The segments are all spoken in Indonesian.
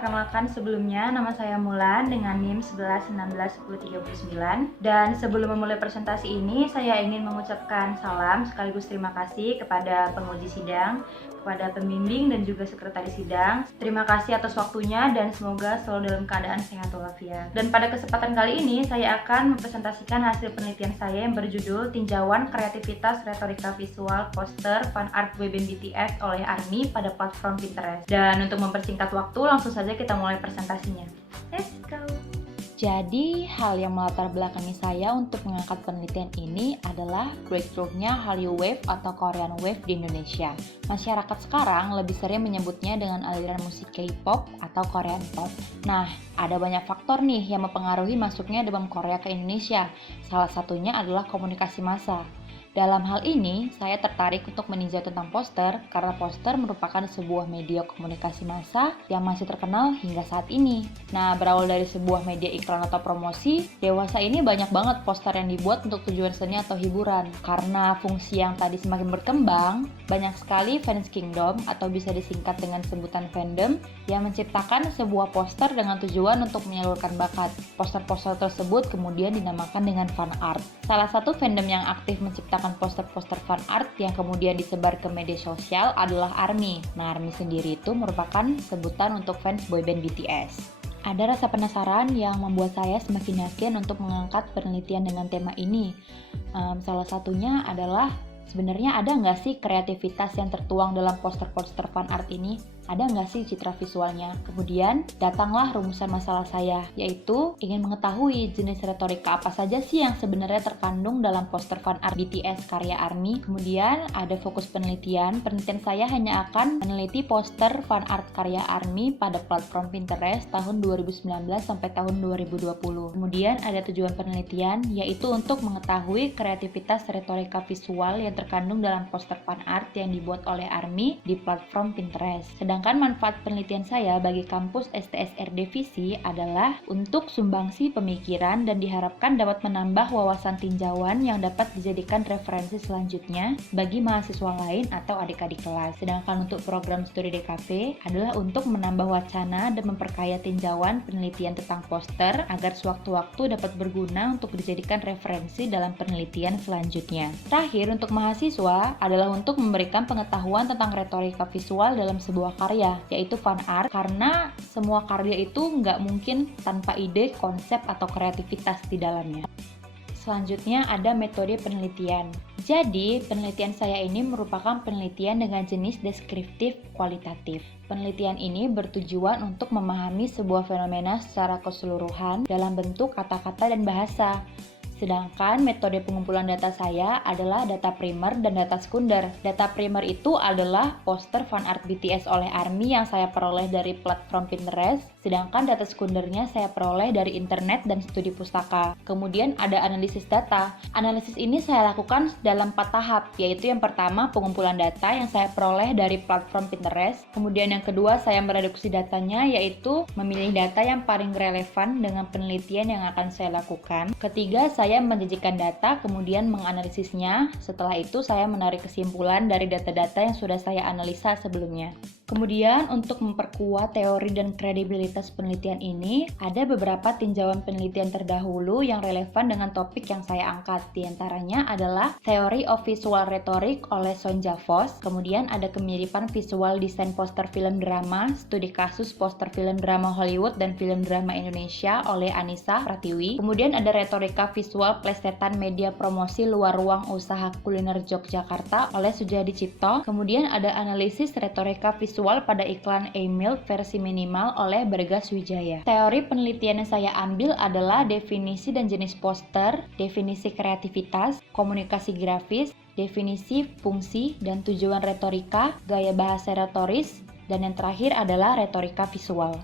perkenalkan sebelumnya, nama saya Mulan dengan NIM 11191039. Dan sebelum memulai presentasi ini, saya ingin mengucapkan salam sekaligus terima kasih kepada penguji sidang, kepada pembimbing dan juga sekretaris sidang. Terima kasih atas waktunya dan semoga selalu dalam keadaan sehat walafiat. Dan pada kesempatan kali ini, saya akan mempresentasikan hasil penelitian saya yang berjudul Tinjauan Kreativitas Retorika Visual Poster Fan Art Boyband BTS oleh ARMY pada platform Pinterest. Dan untuk mempersingkat waktu, langsung saja kita mulai presentasinya. Let's go! Jadi, hal yang melatar belakangi saya untuk mengangkat penelitian ini adalah breakthrough-nya Hallyu Wave atau Korean Wave di Indonesia. Masyarakat sekarang lebih sering menyebutnya dengan aliran musik K-pop atau Korean Pop. Nah, ada banyak faktor nih yang mempengaruhi masuknya demam Korea ke Indonesia. Salah satunya adalah komunikasi massa. Dalam hal ini, saya tertarik untuk meninjau tentang poster karena poster merupakan sebuah media komunikasi massa yang masih terkenal hingga saat ini. Nah, berawal dari sebuah media iklan atau promosi, dewasa ini banyak banget poster yang dibuat untuk tujuan seni atau hiburan. Karena fungsi yang tadi semakin berkembang, banyak sekali fans kingdom atau bisa disingkat dengan sebutan fandom yang menciptakan sebuah poster dengan tujuan untuk menyalurkan bakat. Poster-poster tersebut kemudian dinamakan dengan fan art. Salah satu fandom yang aktif menciptakan poster-poster fan art yang kemudian disebar ke media sosial adalah ARMY. Nah, ARMY sendiri itu merupakan sebutan untuk fans boyband BTS. Ada rasa penasaran yang membuat saya semakin yakin untuk mengangkat penelitian dengan tema ini. Salah satunya adalah sebenarnya ada nggak sih kreativitas yang tertuang dalam poster-poster fan art ini? Ada nggak sih citra visualnya? Kemudian datanglah rumusan masalah saya, yaitu ingin mengetahui jenis retorika apa saja sih yang sebenarnya terkandung dalam poster fan art BTS karya ARMY. Kemudian ada fokus penelitian saya hanya akan meneliti poster fan art karya ARMY pada platform Pinterest tahun 2019 sampai tahun 2020. Kemudian ada tujuan penelitian, yaitu untuk mengetahui kreativitas retorika visual yang terkandung dalam poster fan art yang dibuat oleh ARMY di platform Pinterest. Sedangkan manfaat penelitian saya bagi kampus STSRD Visi adalah untuk sumbangsi pemikiran dan diharapkan dapat menambah wawasan tinjauan yang dapat dijadikan referensi selanjutnya bagi mahasiswa lain atau adik-adik kelas. Sedangkan untuk program studi DKV adalah untuk menambah wacana dan memperkaya tinjauan penelitian tentang poster agar sewaktu-waktu dapat berguna untuk dijadikan referensi dalam penelitian selanjutnya. Terakhir, untuk mahasiswa adalah untuk memberikan pengetahuan tentang retorika visual dalam sebuah karya, yaitu fan art, karena semua karya itu nggak mungkin tanpa ide, konsep, atau kreativitas di dalamnya. Selanjutnya ada metode penelitian. Jadi, penelitian saya ini merupakan penelitian dengan jenis deskriptif kualitatif. Penelitian ini bertujuan untuk memahami sebuah fenomena secara keseluruhan dalam bentuk kata-kata dan bahasa. Sedangkan metode pengumpulan data saya adalah data primer dan data sekunder. Data primer itu adalah poster fan art BTS oleh ARMY yang saya peroleh dari platform Pinterest, sedangkan data sekundernya saya peroleh dari internet dan studi pustaka. Kemudian ada analisis data. Analisis ini saya lakukan dalam 4 tahap, yaitu yang pertama pengumpulan data yang saya peroleh dari platform Pinterest. Kemudian yang kedua saya mereduksi datanya, yaitu memilih data yang paling relevan dengan penelitian yang akan saya lakukan. Ketiga, saya menjajikan data, kemudian menganalisisnya. Setelah itu, saya menarik kesimpulan dari data-data yang sudah saya analisa sebelumnya. Kemudian, untuk memperkuat teori dan kredibilitas penelitian ini, ada beberapa tinjauan penelitian terdahulu yang relevan dengan topik yang saya angkat. Di antaranya adalah Theory of Visual Rhetoric oleh Sonja Voss, kemudian ada kemiripan visual desain poster film drama, studi kasus poster film drama Hollywood dan film drama Indonesia oleh Anissa Pratiwi, kemudian ada retorika visual plesetan media promosi luar ruang usaha kuliner Yogyakarta oleh Sujadi Cipto, kemudian ada analisis retorika visual pada iklan e-milk versi minimal oleh Bergas Wijaya. Teori penelitian yang saya ambil adalah definisi dan jenis poster, definisi kreativitas, komunikasi grafis, definisi fungsi dan tujuan retorika, gaya bahasa retoris, dan yang terakhir adalah retorika visual.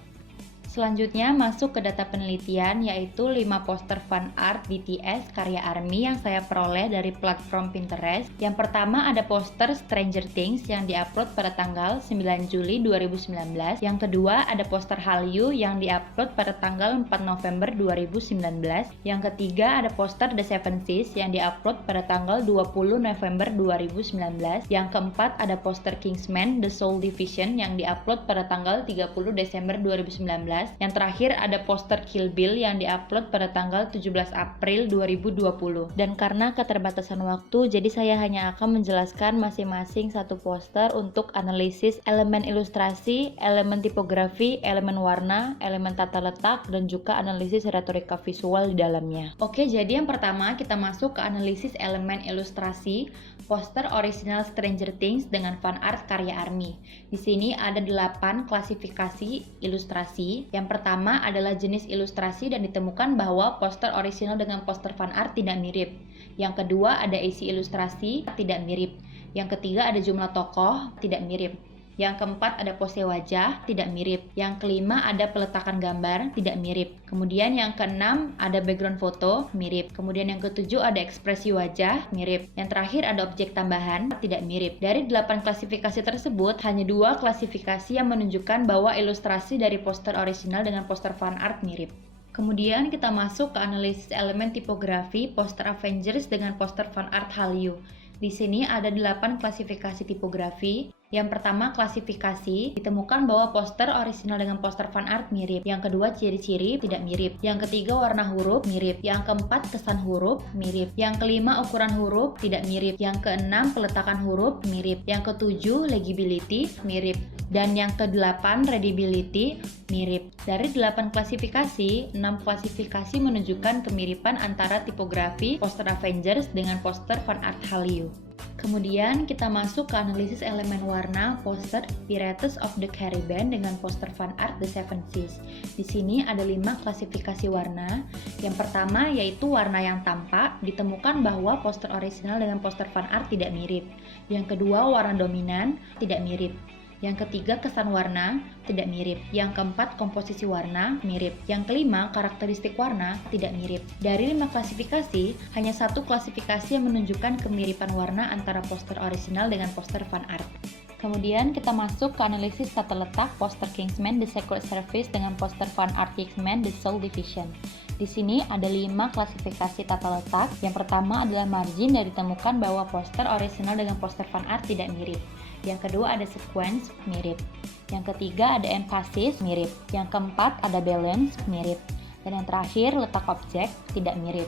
Selanjutnya masuk ke data penelitian, yaitu 5 poster fan art BTS karya ARMY yang saya peroleh dari platform Pinterest. Yang pertama ada poster Stranger Things yang diupload pada tanggal 9 Juli 2019. Yang kedua ada poster Hallyu yang diupload pada tanggal 4 November 2019. Yang ketiga ada poster The Seven Seas yang diupload pada tanggal 20 November 2019. Yang keempat ada poster Kingsman The Soul Division yang diupload pada tanggal 30 Desember 2019. Yang terakhir ada poster Kill Bill yang diupload pada tanggal 17 April 2020. Dan karena keterbatasan waktu, jadi saya hanya akan menjelaskan masing-masing satu poster untuk analisis elemen ilustrasi, elemen tipografi, elemen warna, elemen tata letak, dan juga analisis retorika visual di dalamnya. Oke, jadi yang pertama kita masuk ke analisis elemen ilustrasi poster original Stranger Things dengan fan art karya ARMY. Di sini ada 8 klasifikasi ilustrasi. Yang pertama adalah jenis ilustrasi dan ditemukan bahwa poster original dengan poster fan art tidak mirip. Yang kedua ada isi ilustrasi tidak mirip. Yang ketiga ada jumlah tokoh tidak mirip. Yang keempat ada pose wajah, tidak mirip. Yang kelima ada peletakan gambar, tidak mirip. Kemudian yang keenam ada background foto, mirip. Kemudian yang ketujuh ada ekspresi wajah, mirip. Yang terakhir ada objek tambahan, tidak mirip. Dari 8 klasifikasi tersebut, hanya 2 klasifikasi yang menunjukkan bahwa ilustrasi dari poster original dengan poster fan art mirip. Kemudian kita masuk ke analisis elemen tipografi poster Avengers dengan poster fan art Hallyu. Di sini ada 8 klasifikasi tipografi. Yang pertama klasifikasi, ditemukan bahwa poster original dengan poster fan art mirip. Yang kedua ciri-ciri, tidak mirip. Yang ketiga warna huruf, mirip. Yang keempat kesan huruf, mirip. Yang kelima ukuran huruf, tidak mirip. Yang keenam peletakan huruf, mirip. Yang ketujuh legibility, mirip. Dan yang ke-8 readability, mirip. Dari 8 klasifikasi, 6 klasifikasi menunjukkan kemiripan antara tipografi poster Avengers dengan poster fan art Hallyu. Kemudian kita masuk ke analisis elemen warna poster Pirates of the Caribbean dengan poster fan art The Seven Seas. Di sini ada 5 klasifikasi warna. Yang pertama yaitu warna yang tampak, ditemukan bahwa poster original dengan poster fan art tidak mirip. Yang kedua warna dominan, tidak mirip. Yang ketiga kesan warna, tidak mirip. Yang keempat komposisi warna, mirip. Yang kelima karakteristik warna, tidak mirip. Dari 5 klasifikasi, hanya 1 klasifikasi yang menunjukkan kemiripan warna antara poster original dengan poster fan art. Kemudian kita masuk ke analisis tata letak poster Kingsman The Secret Service dengan poster fan art Kingsman The Soul Division. Di sini ada 5 klasifikasi tata letak. Yang pertama adalah margin dan ditemukan bahwa poster original dengan poster fan art tidak mirip. Yang kedua ada sequence, mirip. Yang ketiga ada emphasis, mirip. Yang keempat ada balance, mirip. Dan yang terakhir letak objek, tidak mirip.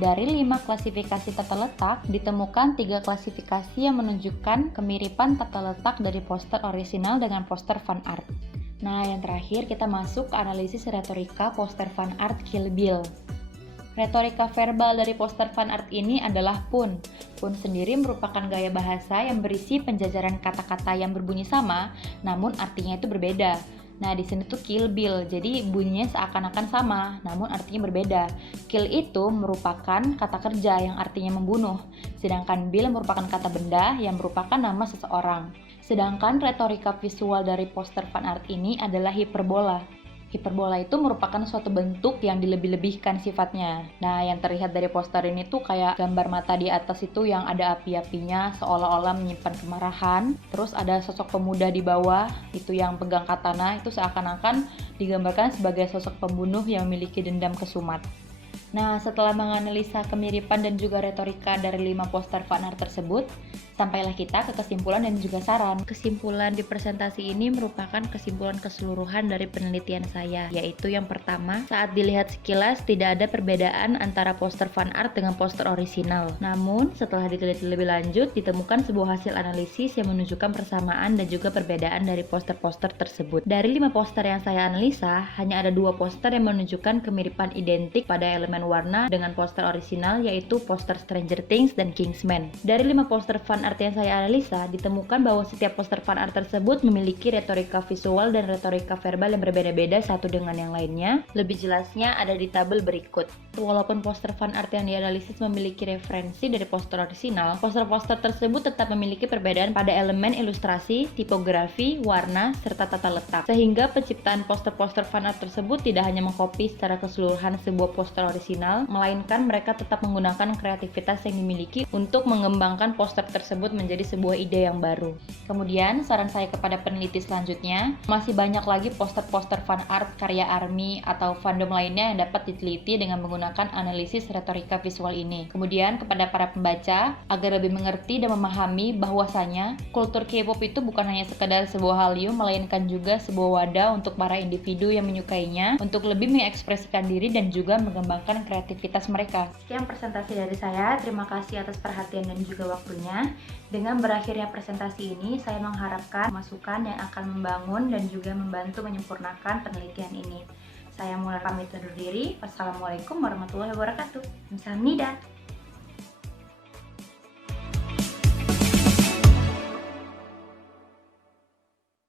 Dari 5 klasifikasi tata letak, ditemukan 3 klasifikasi yang menunjukkan kemiripan tata letak dari poster original dengan poster fan art. Nah, yang terakhir kita masuk ke analisis retorika poster fan art Kill Bill. Retorika verbal dari poster fan art ini adalah pun. Pun sendiri merupakan gaya bahasa yang berisi penjajaran kata-kata yang berbunyi sama, namun artinya itu berbeda. Nah, di sini tuh kill bill, jadi bunyinya seakan-akan sama, namun artinya berbeda. Kill itu merupakan kata kerja yang artinya membunuh, sedangkan bill merupakan kata benda yang merupakan nama seseorang. Sedangkan retorika visual dari poster fan art ini adalah hiperbola. Hiperbola itu merupakan suatu bentuk yang dilebih-lebihkan sifatnya. Nah, yang terlihat dari poster ini tuh kayak gambar mata di atas itu yang ada api-apinya seolah-olah menyimpan kemarahan. Terus ada sosok pemuda di bawah itu yang pegang katana, itu seakan-akan digambarkan sebagai sosok pembunuh yang memiliki dendam kesumat. Nah, setelah menganalisa kemiripan dan juga retorika dari 5 poster fan art tersebut, sampailah kita ke kesimpulan dan juga saran. Kesimpulan di presentasi ini merupakan kesimpulan keseluruhan dari penelitian saya, yaitu yang pertama, saat dilihat sekilas tidak ada perbedaan antara poster fan art dengan poster original. Namun, setelah diteliti lebih lanjut, ditemukan sebuah hasil analisis yang menunjukkan persamaan dan juga perbedaan dari poster-poster tersebut. Dari 5 poster yang saya analisa, hanya ada 2 poster yang menunjukkan kemiripan identik pada elemen elemen warna dengan poster orisinal, yaitu poster Stranger Things dan Kingsman. Dari 5 poster fan art yang saya analisa, ditemukan bahwa setiap poster fan art tersebut memiliki retorika visual dan retorika verbal yang berbeda-beda satu dengan yang lainnya. Lebih jelasnya ada di tabel berikut. Walaupun poster fan art yang dianalisis memiliki referensi dari poster orisinal, poster-poster tersebut tetap memiliki perbedaan pada elemen ilustrasi, tipografi, warna, serta tata letak. Sehingga penciptaan poster-poster fan art tersebut tidak hanya mengcopy secara keseluruhan sebuah poster orisinal, melainkan mereka tetap menggunakan kreativitas yang dimiliki untuk mengembangkan poster tersebut menjadi sebuah ide yang baru. Kemudian, saran saya kepada peneliti selanjutnya, masih banyak lagi poster-poster fan art karya ARMY atau fandom lainnya yang dapat diteliti dengan menggunakan analisis retorika visual ini. Kemudian, kepada para pembaca, agar lebih mengerti dan memahami bahwasanya kultur K-pop itu bukan hanya sekedar sebuah hallyu, melainkan juga sebuah wadah untuk para individu yang menyukainya untuk lebih mengekspresikan diri dan juga mengembangkan kreativitas mereka. Sekian presentasi dari saya, terima kasih atas perhatian dan juga waktunya. Dengan berakhirnya presentasi ini, saya mengharapkan masukan yang akan membangun dan juga membantu menyempurnakan penelitian ini. Saya mulai pamit undur diri. Wassalamualaikum warahmatullahi wabarakatuh. Kamsahamnida.